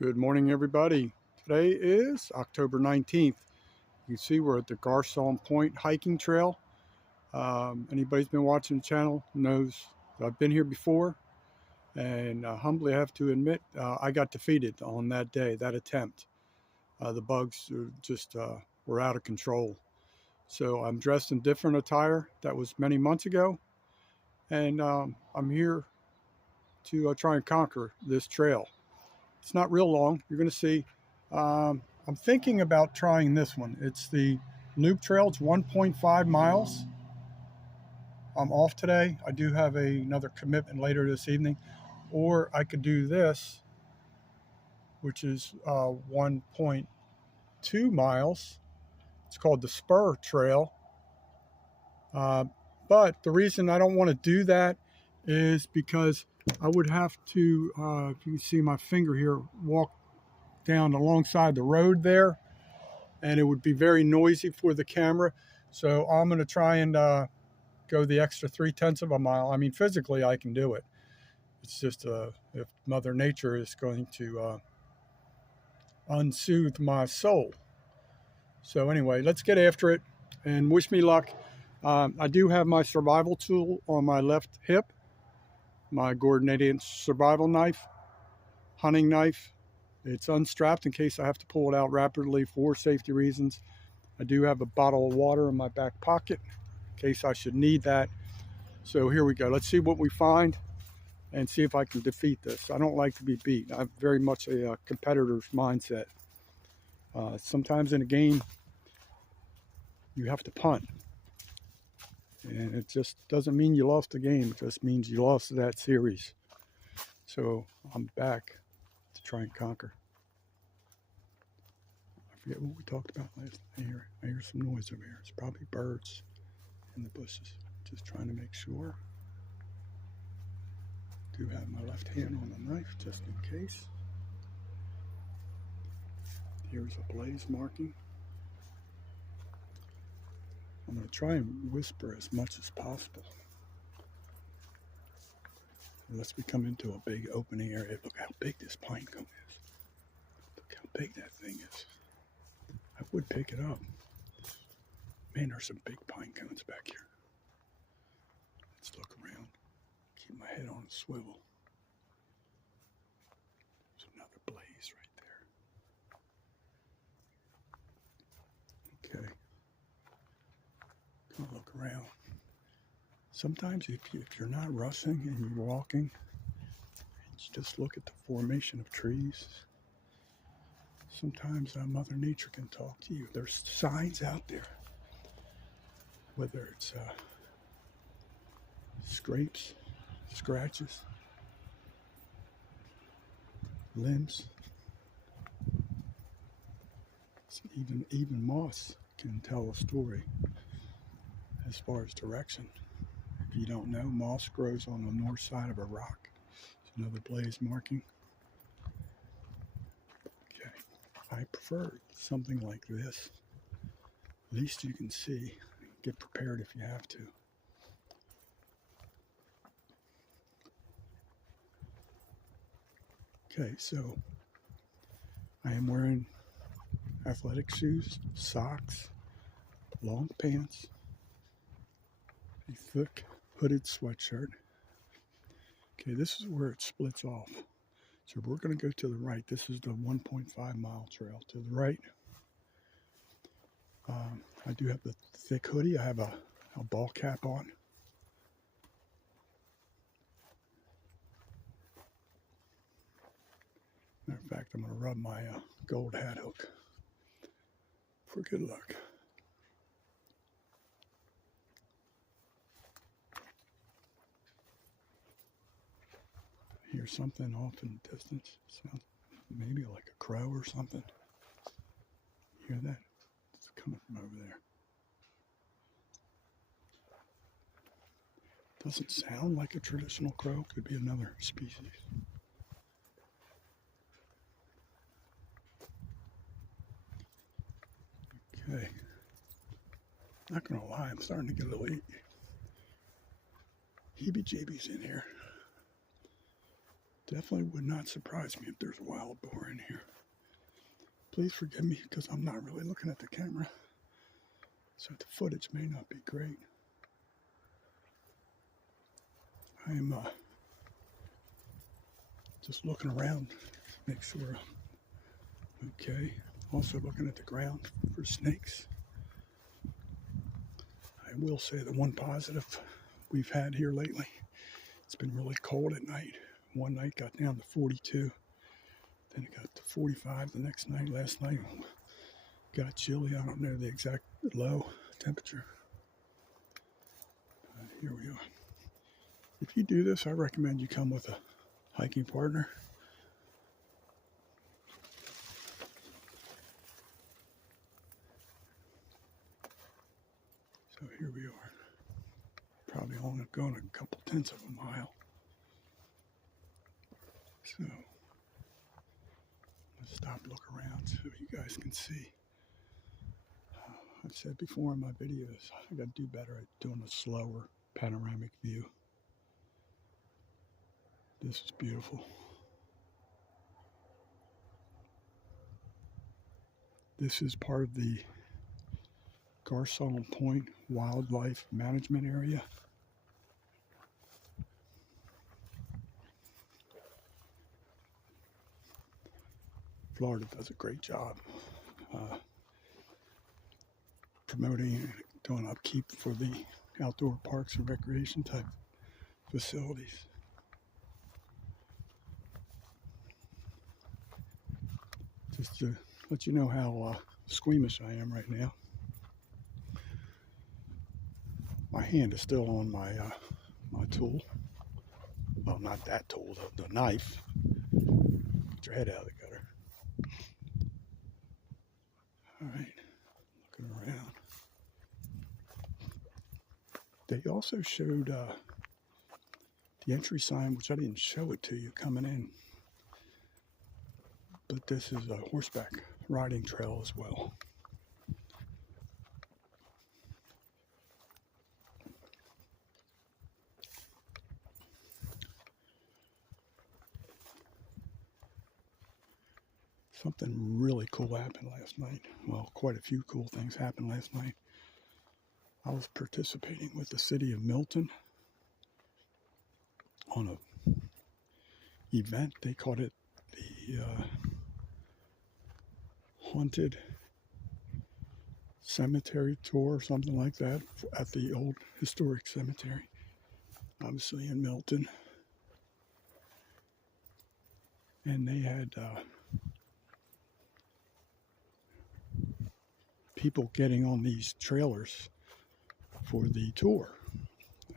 Good morning, everybody. Today is October 19th. You can see we're at the Garcon Point hiking trail. Anybody's been watching the channel knows I've been here before, and humbly I have to admit I got defeated on that day, that attempt. The bugs were out of control. So I'm dressed in different attire. That was many months ago, and I'm here to try and conquer this trail. It's not real long. You're going to see. I'm thinking about trying this one. It's the Loop Trail. It's 1.5 miles. I'm off today. I do have another commitment later this evening. Or I could do this, which is 1.2 miles. It's called the Spur Trail. But the reason I don't want to do that is because I would have to, if you can see my finger here, walk down alongside the road there, and it would be very noisy for the camera. So I'm going to try and go the extra 0.3 of a mile. I mean, physically I can do it. It's just if Mother Nature is going to unsoothe my soul. So anyway, let's get after it and wish me luck. I do have my survival tool on my left hip, my Gordon 8-inch survival knife, hunting knife. It's unstrapped in case I have to pull it out rapidly for safety reasons. I do have a bottle of water in my back pocket in case I should need that. So here we go. Let's see what we find and see if I can defeat this. I don't like to be beat. I have very much a competitor's mindset. Sometimes in a game, you have to punt. And it just doesn't mean you lost the game. It just means you lost that series. So I'm back to try and conquer. I forget what we talked about last. I hear some noise over here. It's probably birds in the bushes. Just trying to make sure. Do have my left hand on the knife just in case. Here's a blaze marking. I'm going to try and whisper as much as possible. Unless we come into a big opening area. Look how big this pine cone is. Look how big that thing is. I would pick it up. Man, there's some big pine cones back here. Let's look around. Keep my head on a swivel. There's another blaze right there. Okay. Gonna look around. Sometimes if you're not rushing and you're walking, and you just look at the formation of trees, sometimes Mother Nature can talk to you. There's signs out there, whether it's scrapes, scratches, limbs, even moss can tell a story as far as direction. If you don't know, moss grows on the north side of a rock. It's another blaze marking. Okay, I prefer something like this. At least you can see. Get prepared if you have to. Okay, so I am wearing athletic shoes, socks, long pants, a thick hooded sweatshirt. Okay, this is where it splits off. So we're going to go to the right. This is the 1.5 mile trail. To the right, I do have the thick hoodie. I have a ball cap on. Matter of fact, I'm going to rub my gold hat hook for good luck. I hear something off in the distance. Sounds maybe like a crow or something. You hear that? It's coming from over there. Doesn't sound like a traditional crow. Could be another species. Okay. Not gonna lie, I'm starting to get a little heebie-jeebies in here. Definitely would not surprise me if there's a wild boar in here. Please forgive me because I'm not really looking at the camera, so the footage may not be great. I am just looking around, make sure I'm okay. Also looking at the ground for snakes. I will say the one positive we've had here lately, it's been really cold at night. One night got down to 42, then it got to 45 the next night. Last night got chilly. I don't know the exact low temperature. Here we are. If you do this, I recommend you come with a hiking partner. So here we are. Probably only going a couple tenths of a mile. So let's stop, look around so you guys can see. I've said before in my videos, I got to do better at doing a slower panoramic view. This is beautiful. This is part of the Garcon Point Wildlife Management Area. Florida does a great job promoting and doing upkeep for the outdoor parks and recreation type facilities. Just to let you know how squeamish I am right now. My hand is still on my my tool. Well, not that tool, the knife. Get your head out of the gutter. All right, looking around. They also showed the entry sign, which I didn't show it to you coming in. But this is a horseback riding trail as well. Something really cool happened last night. Well, quite a few cool things happened last night. I was participating with the city of Milton on a event. They called it the Haunted Cemetery Tour or something like that at the old historic cemetery, obviously in Milton. And they had people getting on these trailers for the tour.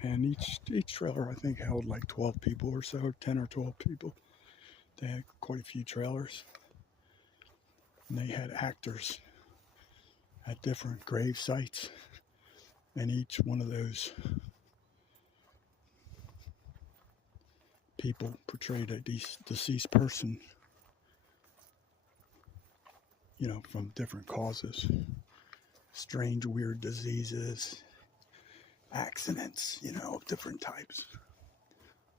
And each trailer, I think, held like 12 people or so, 10 or 12 people. They had quite a few trailers. And they had actors at different grave sites. And each one of those people portrayed a deceased person, you know, from different causes. Strange, weird diseases, accidents, you know, of different types.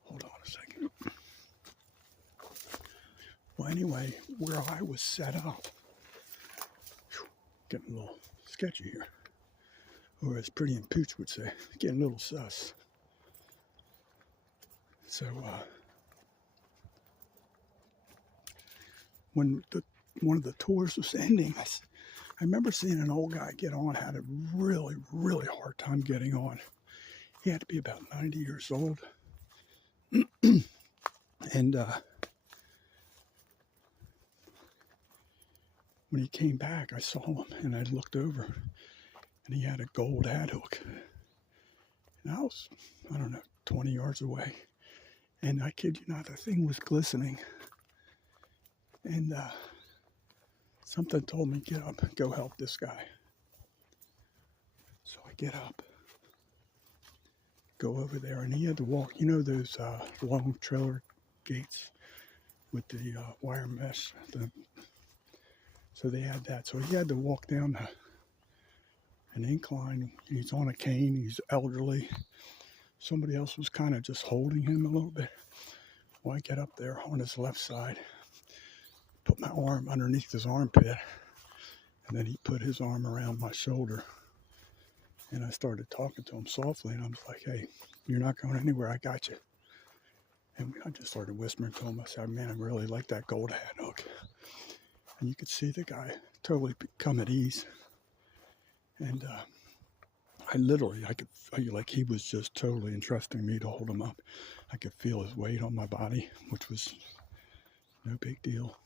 Hold on a second. Well, anyway, where I was set up, getting a little sketchy here, or as Pretty in Pooch would say, getting a little sus. So, when one of the tours was ending, I remember seeing an old guy get on, had a really, really hard time getting on. He had to be about 90 years old. And when he came back, I saw him and I looked over and he had a gold hat hook. And I was, I don't know, 20 yards away. And I kid you not, the thing was glistening. And something told me, get up, go help this guy. So I get up, go over there, and he had to walk, you know those long trailer gates with the wire mesh. So they had that. So he had to walk down an incline. He's on a cane, he's elderly. Somebody else was kind of just holding him a little bit Well, I get up there on his left side, put my arm underneath his armpit, and then he put his arm around my shoulder. And I started talking to him softly, and I was like, hey, you're not going anywhere, I got you. And I just started whispering to him. I said, man, I really like that gold hat hook. And you could see the guy totally become at ease. And I could feel like he was just totally entrusting me to hold him up. I could feel his weight on my body, which was no big deal.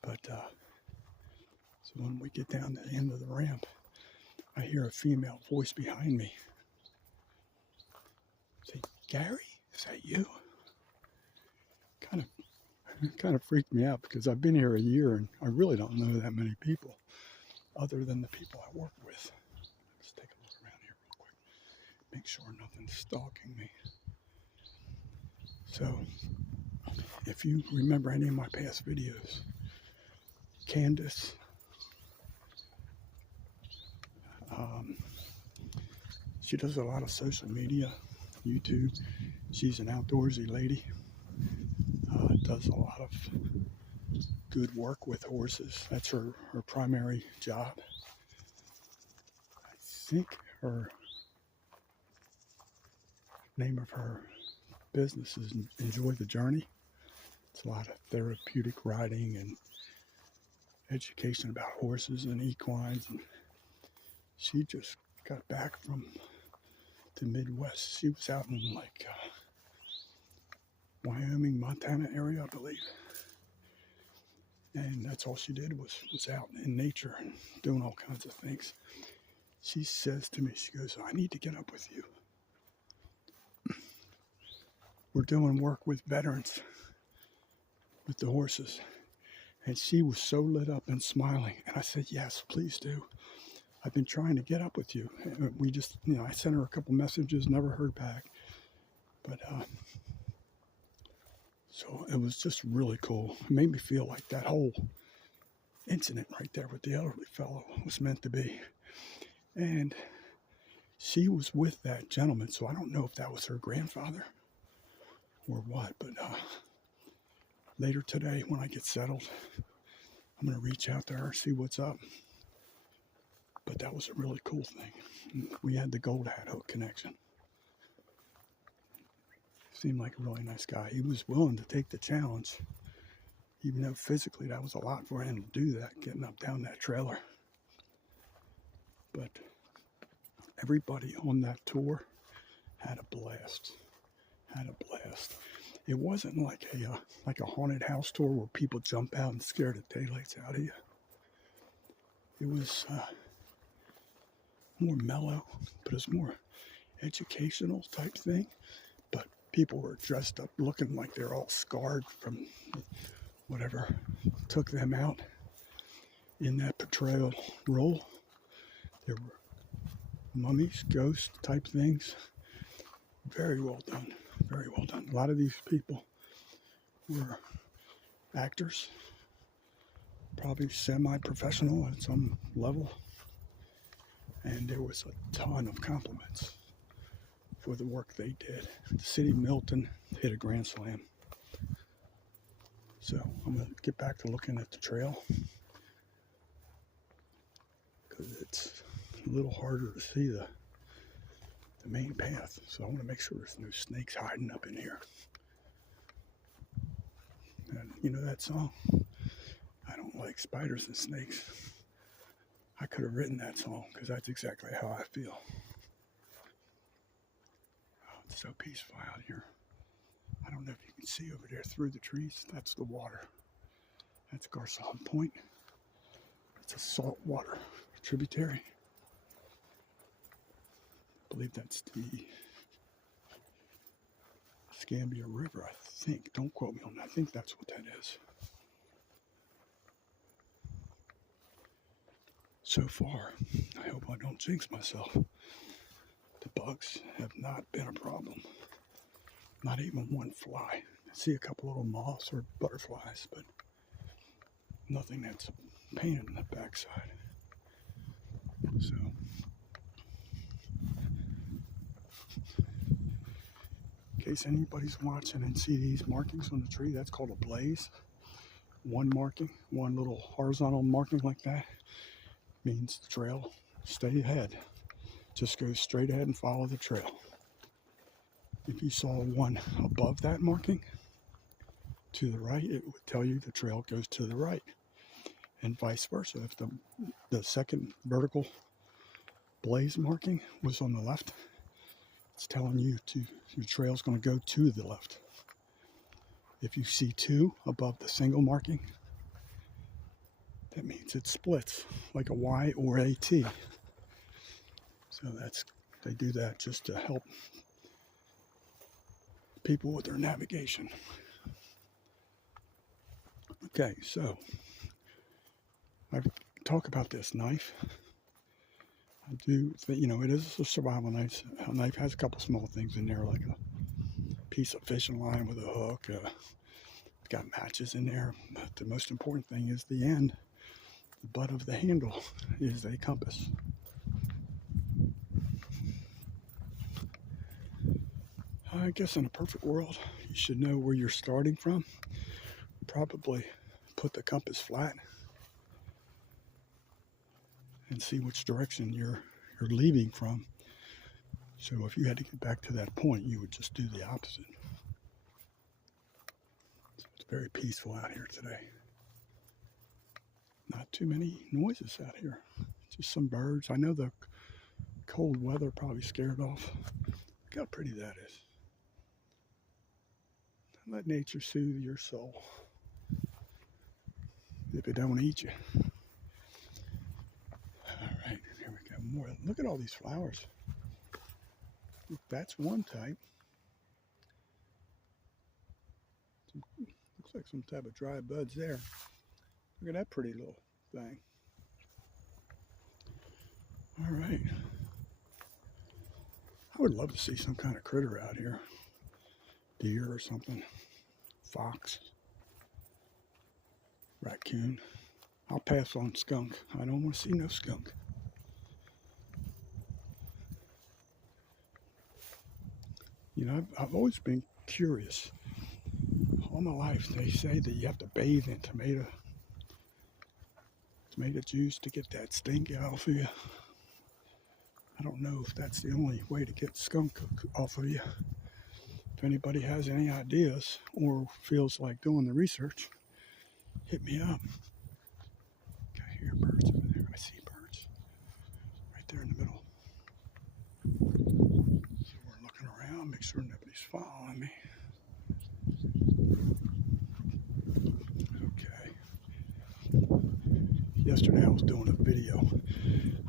But so when we get down to the end of the ramp, I hear a female voice behind me. Say, Gary, is that you? Kind of freaked me out because I've been here a year and I really don't know that many people other than the people I work with. Let's take a look around here real quick. Make sure nothing's stalking me. So, if you remember any of my past videos, Candace, she does a lot of social media, YouTube. She's an outdoorsy lady. Does a lot of good work with horses. That's her primary job. I think her name of her business is Enjoy the Journey. It's a lot of therapeutic riding and education about horses and equines. And she just got back from the Midwest. She was out in like Wyoming, Montana area, I believe. And that's all she did was out in nature and doing all kinds of things. She says to me, she goes, I need to get up with you. We're doing work with veterans, with the horses. And she was so lit up and smiling. And I said, yes, please do. I've been trying to get up with you. And we just, I sent her a couple messages, never heard back. But, so it was just really cool. It made me feel like that whole incident right there with the elderly fellow was meant to be. And she was with that gentleman, so I don't know if that was her grandfather or what, but later today when I get settled, I'm going to reach out to her, see what's up. But that was a really cool thing. We had the gold hat hook connection. Seemed like a really nice guy. He was willing to take the challenge, even though physically that was a lot for him to do that, getting up down that trailer. But everybody on that tour had a blast. It wasn't like a haunted house tour where people jump out and scare the daylights out of you. It was more mellow, but it was more educational type thing. But people were dressed up looking like they're all scarred from whatever took them out in that portrayal role. There were mummies, ghosts type things. Very well done. Very well done. A lot of these people were actors, probably semi-professional at some level. And there was a ton of compliments for the work they did. The city of Milton hit a grand slam. So I'm going to get back to looking at the trail because it's a little harder to see the main path. So I want to make sure there's no snakes hiding up in here. And you know that song? I don't like spiders and snakes. I could have written that song because that's exactly how I feel. Oh, it's so peaceful out here. I don't know if you can see over there through the trees. That's the water. That's Garcon Point. It's a saltwater tributary. I believe that's the Escambia River, I think. Don't quote me on that. I think that's what that is. So far, I hope I don't jinx myself. The bugs have not been a problem. Not even one fly. I see a couple little moths or butterflies, but nothing that's a pain in the backside. So, In case anybody's watching and see these markings on the tree, that's called a blaze. One marking, one little horizontal marking like that means the trail. Stay ahead. Just go straight ahead and follow the trail. If you saw one above that marking to the right, it would tell you the trail goes to the right, and vice versa. If the second vertical blaze marking was on the left, it's telling you your trail's going to go to the left. If you see two above the single marking, that means it splits like a Y or a T. So they do that just to help people with their navigation. Okay, so I talk about this knife. I do think, it is a survival knife. A knife has a couple small things in there, like a piece of fishing line with a hook. It's got matches in there. But the most important thing is the end. The butt of the handle is a compass. I guess in a perfect world, you should know where you're starting from. Probably put the compass flat and see which direction you're leaving from. So if you had to get back to that point, you would just do the opposite. So it's very peaceful out here today. Not too many noises out here. Just some birds. I know the cold weather probably scared off. Look how pretty that is. Let nature soothe your soul if it don't eat you. All right, here we go. More. Look at all these flowers. Look, that's one type. Looks like some type of dry buds there. Look at that pretty little thing. All right. I would love to see some kind of critter out here. Deer or something. Fox. Raccoon. I'll pass on skunk. I don't want to see no skunk. I've always been curious. All my life they say that you have to bathe in tomato juice to get that stink off of you. I don't know if that's the only way to get skunk off of you. If anybody has any ideas or feels like doing the research, hit me up. Okay, I hear birds over there. I see birds right there in the middle. So we're looking around, make sure nobody's following me. Okay. Yesterday I was doing a video.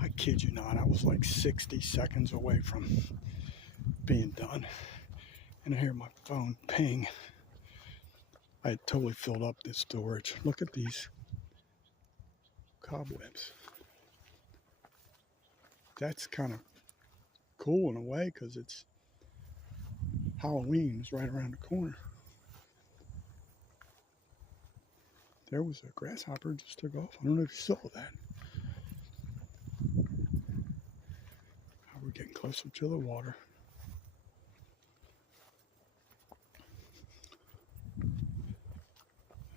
I kid you not, I was like 60 seconds away from being done. And I hear my phone ping. I had totally filled up this storage. Look at these cobwebs. That's kind of cool in a way because it's Halloween is right around the corner. There was a grasshopper just took off. I don't know if you saw that. We're getting closer to the water.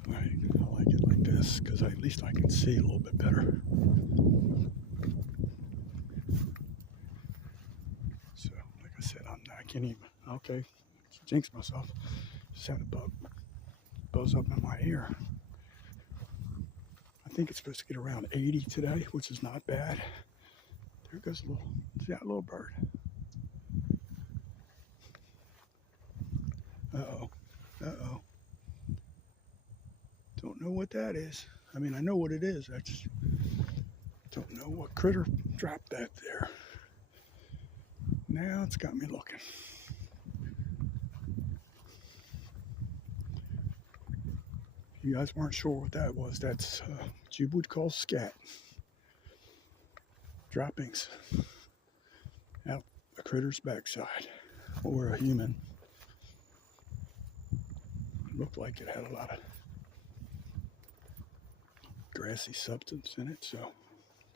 Right, I like it like this because at least I can see a little bit better. So, like I said, I can't even. Okay, jinx myself. Just had a buzz up in my ear. I think it's supposed to get around 80 today, which is not bad. There goes see that little bird. Uh-oh. Uh-oh. Don't know what that is. I mean, I know what it is. I just don't know what critter dropped that there. Now it's got me looking. If you guys weren't sure what that was, that's what you would call scat. Droppings out a critter's backside or a human. It looked like it had a lot of grassy substance in it, so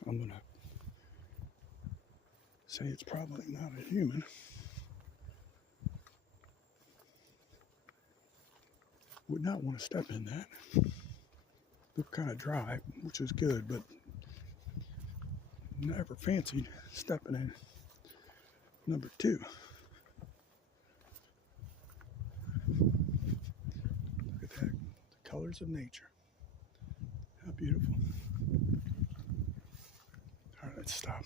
I'm gonna say it's probably not a human. would not want to step in that. Looked kind of dry, which is good, but never fancied stepping in number 2. Look at that, the colors of nature. How beautiful. All right, let's stop.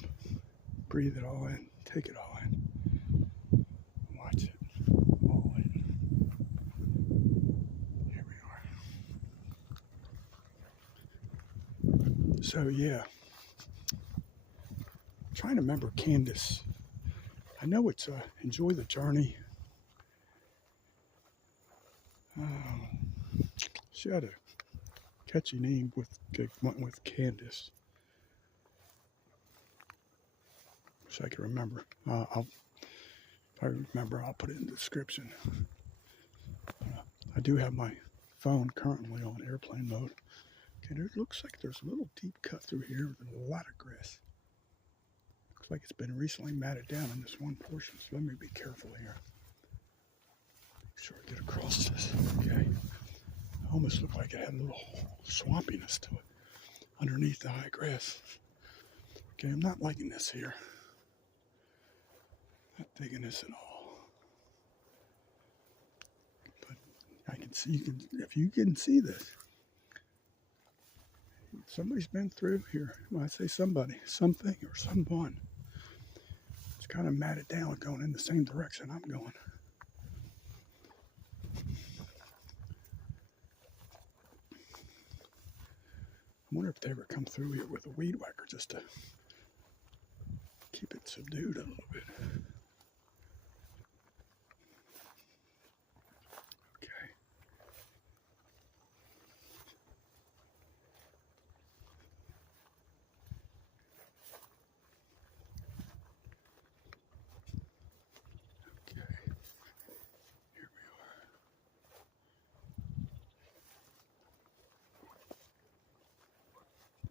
Breathe it all in, take it all in. Watch it all in. Here we are. So yeah, I'm trying to remember Candace. I know it's Enjoy the Journey. She had a catchy name went with Candace. Wish I could remember. If I remember, I'll put it in the description. I do have my phone currently on airplane mode. Okay, it looks like there's a little deep cut through here with a lot of grass. Looks like it's been recently matted down in this one portion, so let me be careful here. Make sure I get across this. Okay. Almost looked like it had a little swampiness to it underneath the high grass. Okay, I'm not liking this here. Not digging this at all. But I can see, if you can see this, somebody's been through here. When I say somebody, something or someone, it's kind of matted down going in the same direction I'm going. I wonder if they ever come through here with a weed whacker just to keep it subdued a little bit. Okay. Okay. Here we are.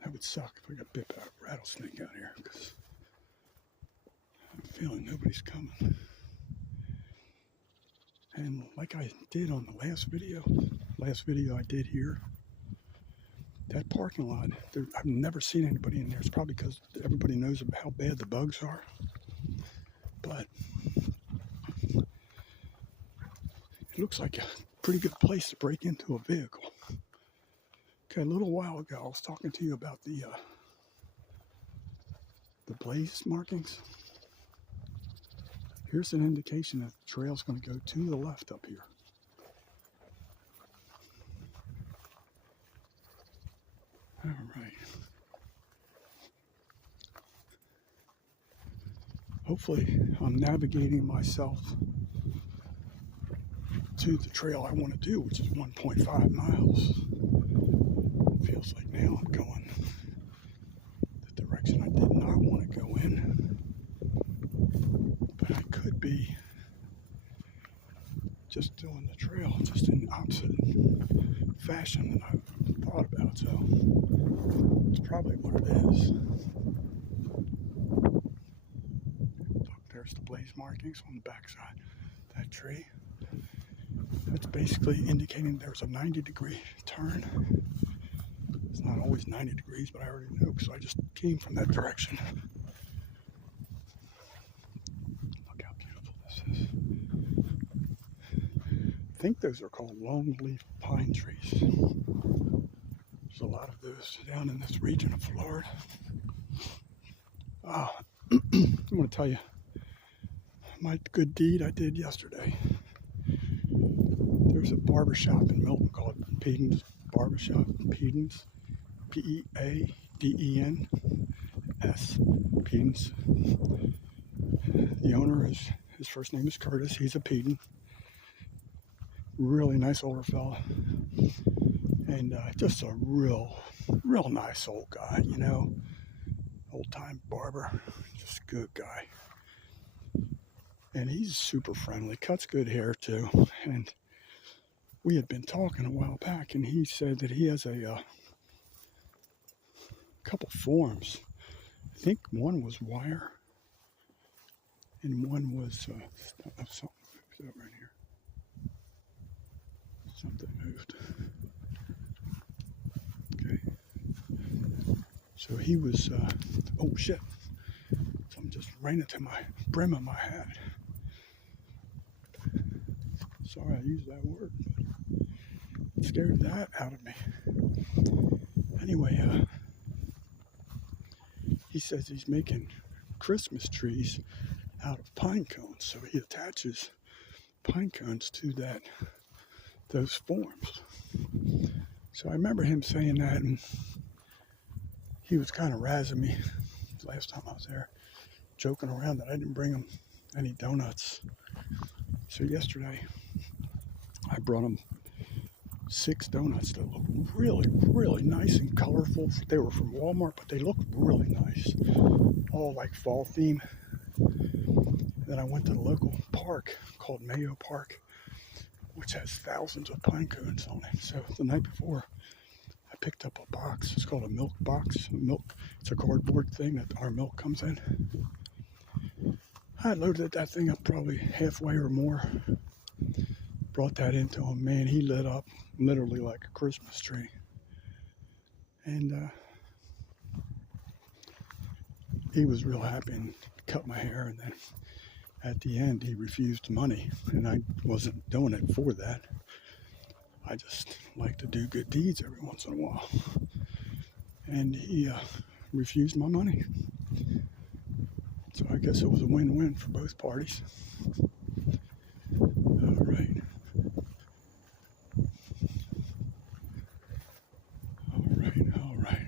That would suck if I got bit by a rattlesnake out here, because I'm feeling nobody's coming. And like I did on the last video I did here, that parking lot, I've never seen anybody in there. It's probably because everybody knows about how bad the bugs are. But it looks like a pretty good place to break into a vehicle. Okay, a little while ago, I was talking to you about the blaze markings. Here's an indication that the trail's going to go to the left up here. All right. Hopefully, I'm navigating myself to the trail I want to do, which is 1.5 miles. It feels like now I'm going the direction I did not want to go in. But I could be just doing the trail just in the opposite fashion than I thought about. So it's probably what it is. There's the blaze markings on the backside of that tree. That's basically indicating there's a 90-degree turn. It's not always 90 degrees, but I already knew because I just came from that direction. Look how beautiful this is. I think those are called longleaf pine trees. There's a lot of those down in this region of Florida. I'm going to tell you my good deed I did yesterday. There's a barbershop in Milton called Peden's Barbershop. Peden's, Peadens, Peden's. The owner his first name is Curtis. He's a Peden. Really nice older fella, and just a real nice old guy. You know, old time barber, just a good guy. And he's super friendly, cuts good hair too. And we had been talking a while back, and he said that he has a couple forms. I think one was wire, and one was something right here. Something moved. Okay. So he was, oh shit. Something just ran into my brim of my hat. Sorry I used that word, but it scared that out of me. Anyway, he says he's making Christmas trees out of pine cones. So he attaches pine cones to those forms. So I remember him saying that, and he was kind of razzing me last time I was there, joking around that I didn't bring him any donuts. So yesterday, I brought him 6 donuts that looked really, really nice and colorful. They were from Walmart, but they looked really nice. All like fall theme. Then I went to the local park called Mayo Park, which has thousands of pine cones on it. So the night before, I picked up a box. It's called a milk box. It's a cardboard thing that our milk comes in. I loaded that thing up probably halfway or more. Brought that into him. Man, he lit up literally like a Christmas tree. And he was real happy and cut my hair. And then at the end, he refused money. And I wasn't doing it for that. I just like to do good deeds every once in a while. And he refused my money. So I guess it was a win-win for both parties. All right. All right.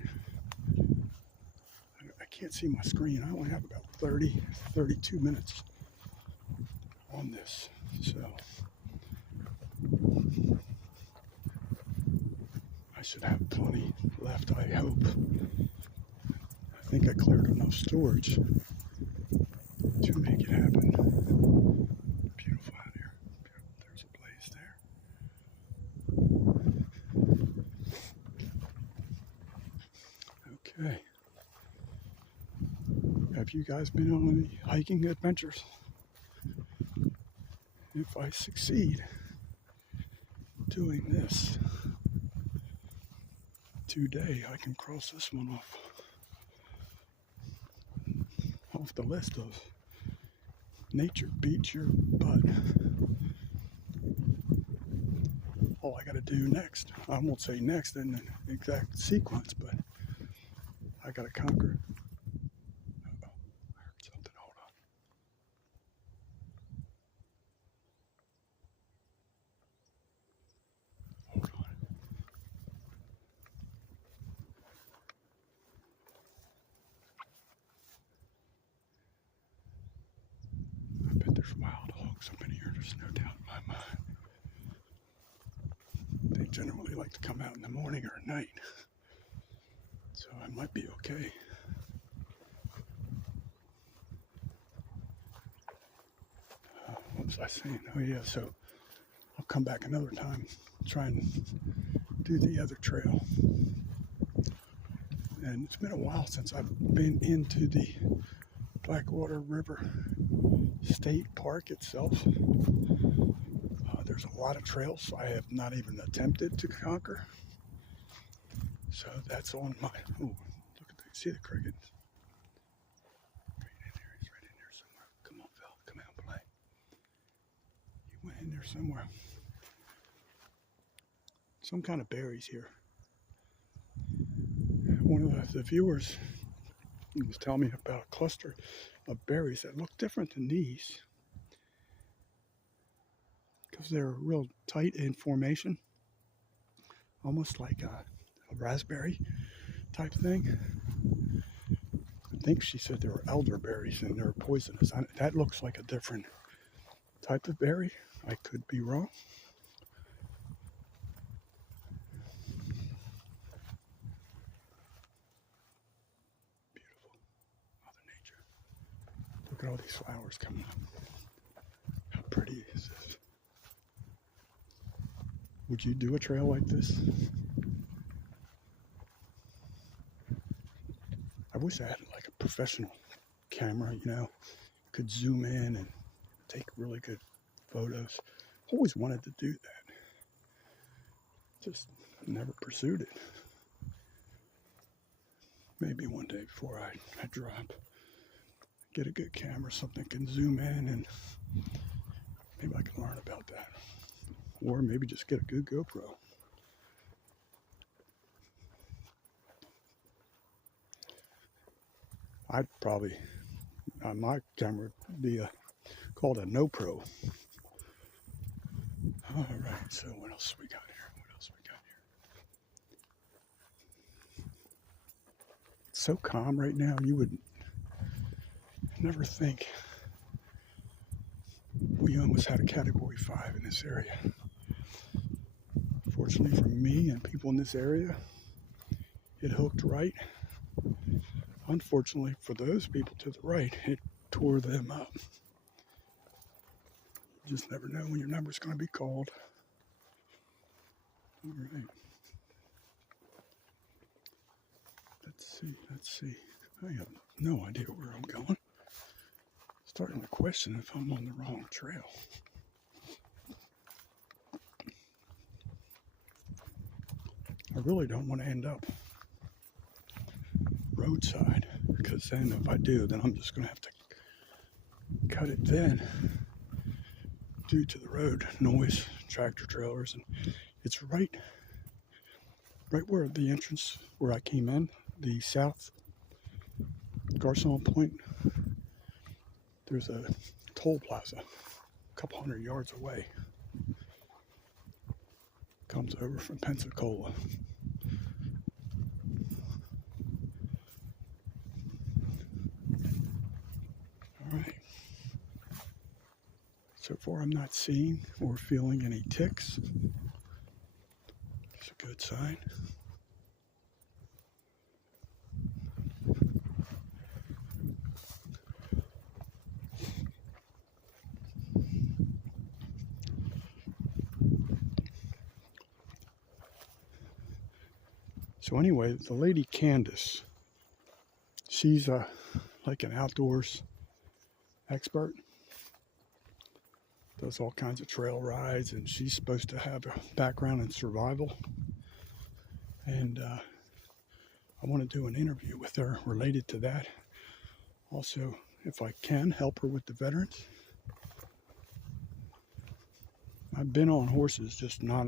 I can't see my screen. I only have about 32 minutes on this. So I should have plenty left, I hope. I think I cleared enough storage to make it happen. Beautiful out here. There's a blaze there. Okay. Have you guys been on any hiking adventures? If I succeed doing this today, I can cross this one off the list of nature beats your butt. All I got to do next, I won't say next in the exact sequence, but I got to conquer. I heard something. Hold on. Hold on. I bet there's wild hogs up in here. There's no doubt in my mind. They generally like to come out in the morning or at night. So I might be okay. What was I saying? Oh yeah, so I'll come back another time, try and do the other trail. And it's been a while since I've been into the Blackwater River State Park itself. There's a lot of trails I have not even attempted to conquer. So that's on my, oh, look at that, see the crickets? Right in there, he's right in there somewhere. Come on, Phil, come out and play. He went in there somewhere. Some kind of berries here. One of the viewers was telling me about a cluster of berries that look different than these because they're real tight in formation, almost like a raspberry type thing. I think she said they were elderberries and they're poisonous. That looks like a different type of berry. I could be wrong. Beautiful. Mother Nature. Look at all these flowers coming up. How pretty is this? Would you do a trail like this? I wish I had like a professional camera, you know, could zoom in and take really good photos. Always wanted to do that. Just never pursued it. Maybe one day before I drop, get a good camera, something can zoom in, and maybe I can learn about that. Or maybe just get a good GoPro. I'd probably, my camera would be called a No-Pro. All right, so what else we got here? What else we got here? It's so calm right now, you would never think we almost had a Category 5 in this area. Fortunately for me and people in this area, it hooked right. Unfortunately for those people to the right, it tore them up. You just never know when your number's going to be called. All right. Let's see. I have no idea where I'm going. Starting to question if I'm on the wrong trail. I really don't want to end up roadside, because then if I do, then I'm just going to have to cut it then due to the road noise, tractor trailers, and it's right where the entrance where I came in, the south Garcon Point. There's a toll plaza a couple hundred yards away. Comes over from Pensacola. All right. So far I'm not seeing or feeling any ticks. It's a good sign. So anyway, the lady Candace, she's like an outdoors expert. Does all kinds of trail rides, and she's supposed to have a background in survival. And I want to do an interview with her related to that. Also, if I can, help her with the veterans. I've been on horses, just not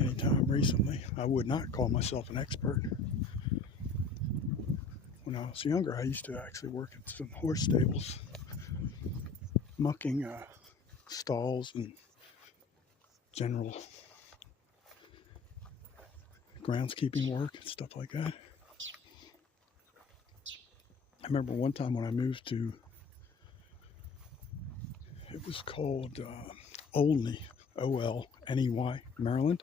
anytime recently. I would not call myself an expert. When I was younger, I used to actually work at some horse stables, mucking stalls and general groundskeeping work and stuff like that. I remember one time when I moved to, it was called Olney, O-L-N-E-Y, Maryland.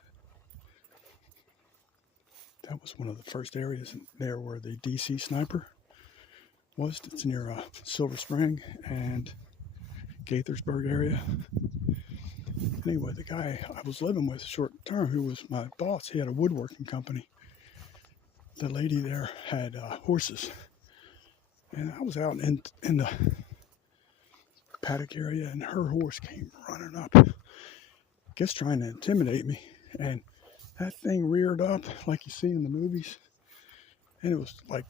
That was one of the first areas there where the DC Sniper was. It's near Silver Spring and Gaithersburg area. Anyway, the guy I was living with short term, who was my boss, he had a woodworking company. The lady there had horses. And I was out in the paddock area, and her horse came running up, I guess trying to intimidate me. And that thing reared up like you see in the movies. And it was like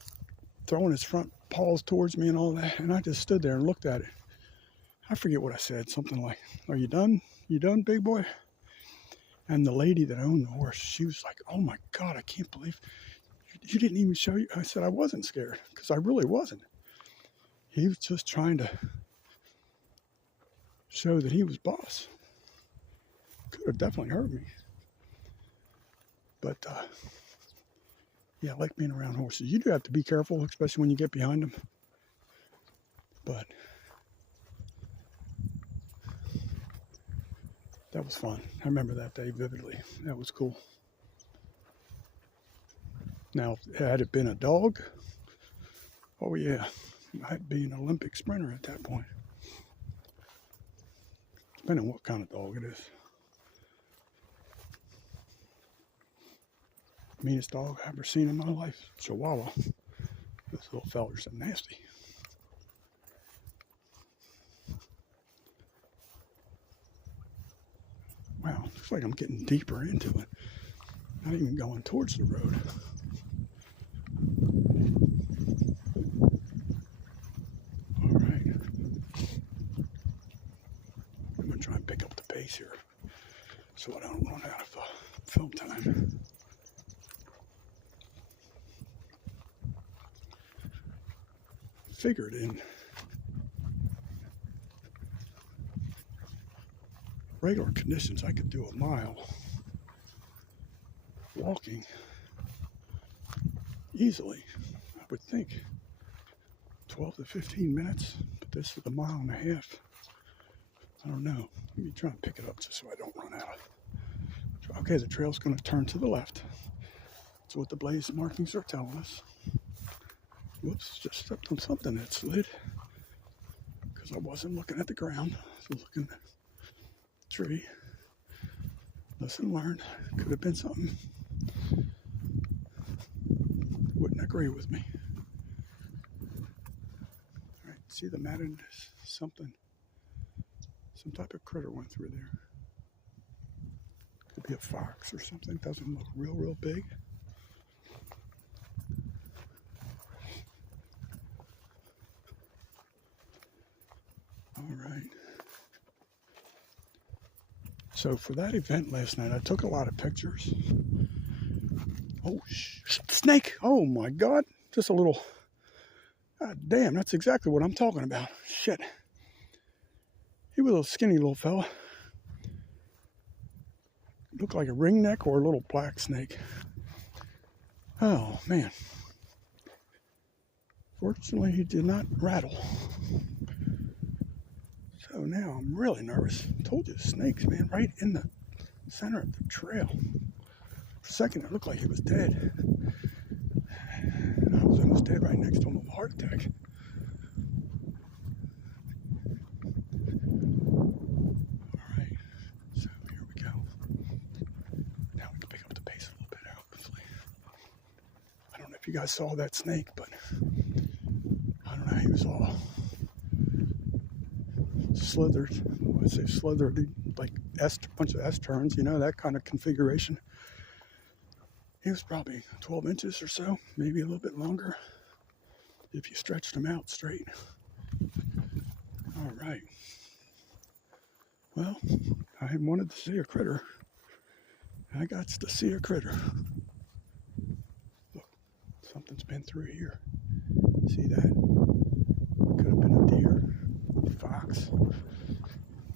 throwing its front paws towards me and all that. And I just stood there and looked at it. I forget what I said. Something like, "Are you done? You done, big boy?" And the lady that owned the horse, she was like, "Oh my God, I can't believe you didn't even show you." I said, "I wasn't scared," because I really wasn't. He was just trying to show that he was boss. Could have definitely hurt me. But, yeah, I like being around horses. You do have to be careful, especially when you get behind them. But that was fun. I remember that day vividly. That was cool. Now, had it been a dog, oh yeah, I'd be an Olympic sprinter at that point. Depending on what kind of dog it is. Meanest dog I've ever seen in my life, Chihuahua. Those little fellers are nasty. Wow, looks like I'm getting deeper into it. Not even going towards the road. All right. I'm going to try and pick up the pace here so I don't run out of film time. Figured in regular conditions I could do a mile walking easily. I would think 12 to 15 minutes, but this is a mile and a half. I don't know. Let me try and pick it up just so I don't run out. Okay, the trail's going to turn to the left. That's what the blaze markings are telling us. Whoops, just stepped on something that slid because I wasn't looking at the ground. I was looking at the tree. Lesson learned. Could have been something. Wouldn't agree with me. All right, see the matted something. Some type of critter went through there. Could be a fox or something. Doesn't look real big. All right. So for that event last night, I took a lot of pictures. Oh, snake! Oh my God! Just a little. God damn! That's exactly what I'm talking about. Shit. He was a skinny little fella. Looked like a ringneck or a little black snake. Oh man. Fortunately, he did not rattle. So now I'm really nervous. I told you, snakes, man, right in the center of the trail. For a second, it looked like he was dead. I was almost dead right next to him with a heart attack. All right, so here we go. Now we can pick up the pace a little bit, hopefully. I don't know if you guys saw that snake, but I don't know, he was all slithered. When I say slithered, like bunch of S-turns, you know, that kind of configuration. He was probably 12 inches or so, maybe a little bit longer, if you stretched him out straight. All right. Well, I wanted to see a critter. I got to see a critter. Look, something's been through here. See that? Could have been a deer, a fox,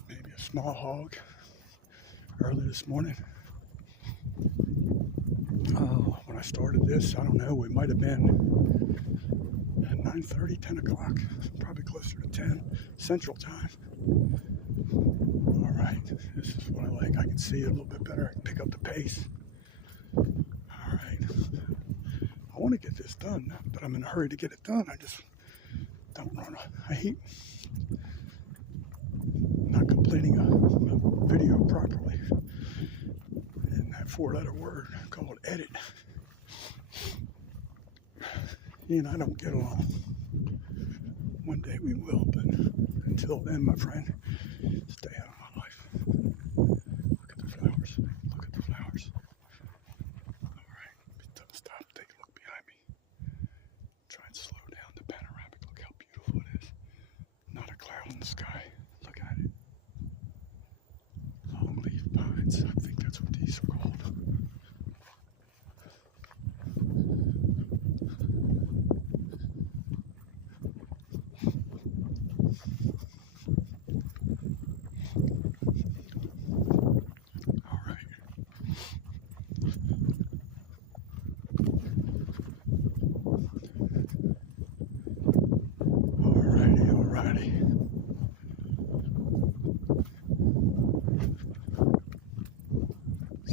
maybe a small hog early this morning. Oh, when I started this, I don't know, it might have been at 9:30, 10 o'clock, probably closer to 10 Central Time. All right, this is what I like. I can see it a little bit better. I can pick up the pace. All right. I want to get this done, but I'm in a hurry to get it done. I just don't run. I hate not completing a video properly. And that 4-letter word called edit. He and I don't get along. One day we will, but until then, my friend, stay out of my life. Look at the flowers. Look at the flowers. All right, stop. Take a look behind me. Try and slow down the panoramic. Look how beautiful it is. Not a cloud in the sky. Look at it. Longleaf pines. I think that's what these are called.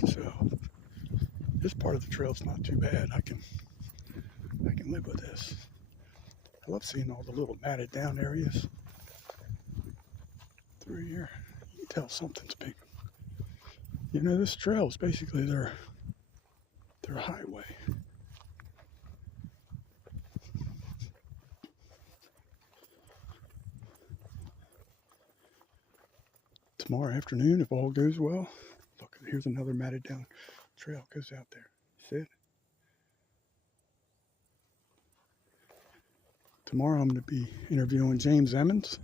So this part of the trail's not too bad. I can live with this. I love seeing all the little matted down areas through here. You can tell something's big. You know, this trail is basically their highway. Tomorrow afternoon, if all goes well, look, here's another matted down trail goes out there. See it? Tomorrow I'm going to be interviewing James Emmons,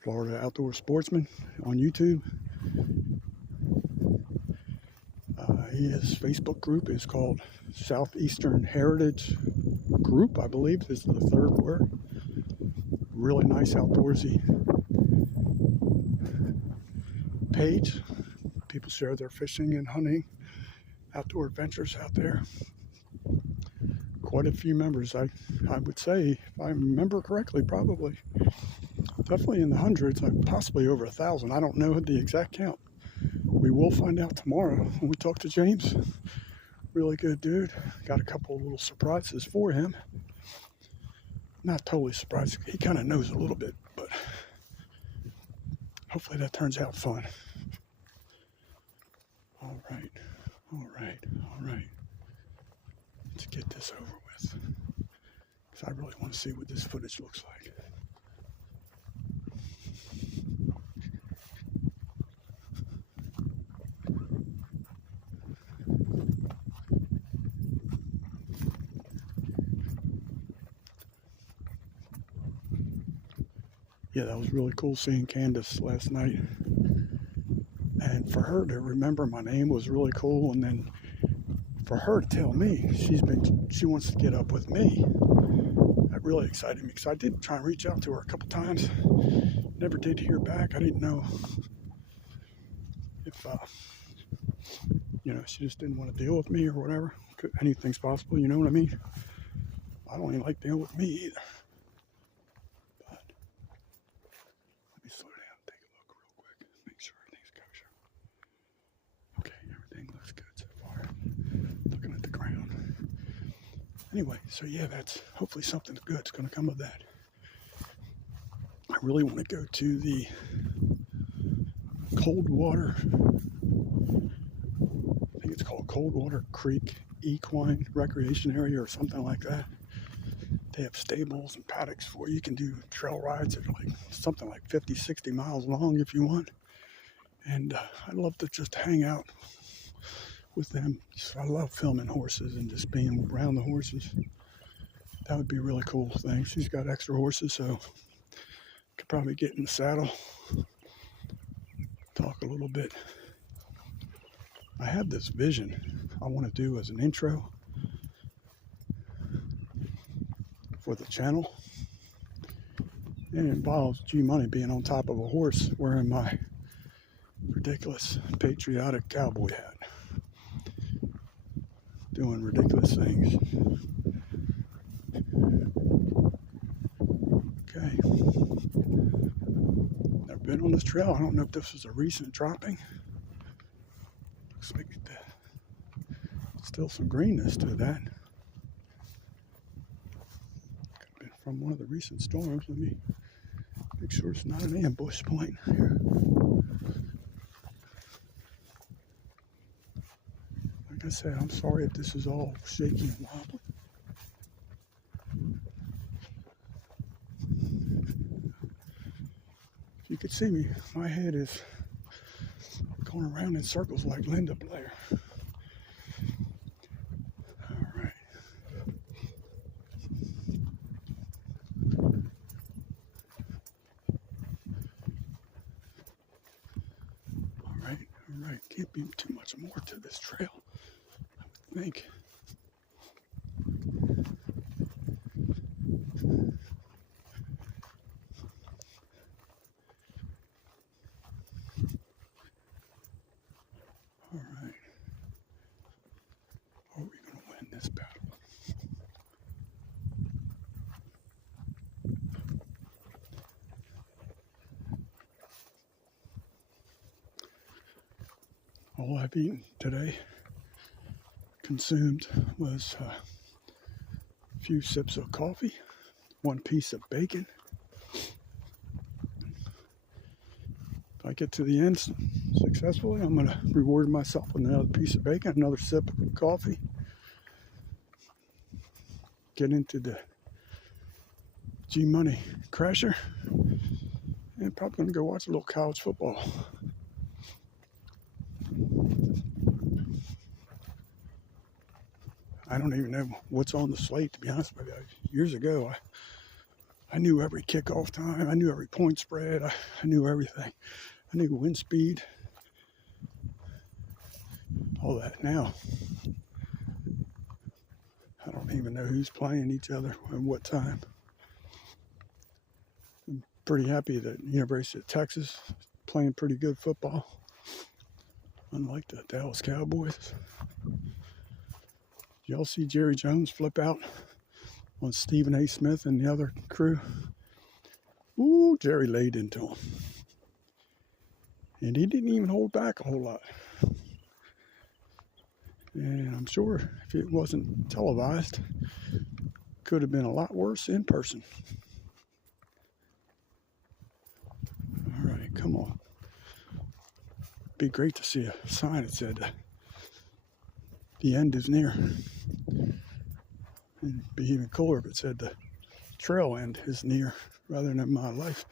Florida outdoor sportsman on YouTube. His Facebook group is called Southeastern Heritage Group, I believe is the third word. Really nice outdoorsy page. People share their fishing and hunting, outdoor adventures out there. Quite a few members, I would say, if I remember correctly, probably. Definitely in the hundreds, possibly over 1,000. I don't know the exact count. We will find out tomorrow when we talk to James. Really good dude. Got a couple of little surprises for him. Not totally surprised. He kind of knows a little bit, but hopefully that turns out fun. All right. Let's get this over with, because I really want to see what this footage looks like. Yeah, that was really cool seeing Candace last night. And for her to remember my name was really cool. And then for her to tell me she wants to get up with me, that really excited me, because I did try and reach out to her a couple times. Never did hear back. I didn't know if, she just didn't want to deal with me or whatever. Anything's possible, you know what I mean? I don't even like dealing with me either. But let me slow down, take a look real quick, make sure everything's kosher. Okay, everything looks good so far. Looking at the ground. Anyway, so yeah, that's hopefully something good's going to come of that. I really want to go to the Coldwater, I think it's called Coldwater Creek Equine Recreation Area or something like that. They have stables and paddocks where you can do trail rides that are like something like 50, 60 miles long if you want. And I'd love to just hang out with them. So I love filming horses and just being around the horses. That would be a really cool thing. She's got extra horses, so could probably get in the saddle, talk a little bit. I have this vision I want to do as an intro for the channel. It involves G Money being on top of a horse wearing my ridiculous patriotic cowboy hat, doing ridiculous things. Okay. Never been on this trail. I don't know if this is a recent dropping. Looks like still some greenness to that. Could have been from one of the recent storms. Let me make sure it's not an ambush point here. Like I said, I'm sorry if this is all shaky and wobbly. If you could see me, my head is going around in circles like Linda Blair. All right, can't be too much more to this trail, I would think. All right. Are we going to win this battle? All I've eaten today, consumed, was a few sips of coffee, one piece of bacon. If I get to the end successfully, I'm going to reward myself with another piece of bacon, another sip of coffee. Get into the G Money Crasher, and probably going to go watch a little college football. I don't even know what's on the slate, to be honest with you. Years ago, I knew every kickoff time. I knew every point spread. I knew everything. I knew wind speed. All that. Now, I don't even know who's playing each other and what time. I'm pretty happy that University of Texas is playing pretty good football, unlike the Dallas Cowboys. Y'all see Jerry Jones flip out on Stephen A. Smith and the other crew? Ooh, Jerry laid into him. And he didn't even hold back a whole lot. And I'm sure if it wasn't televised, it could have been a lot worse in person. All right, come on. Be great to see a sign that said the end is near. It'd be even cooler if it said the trail end is near rather than my life.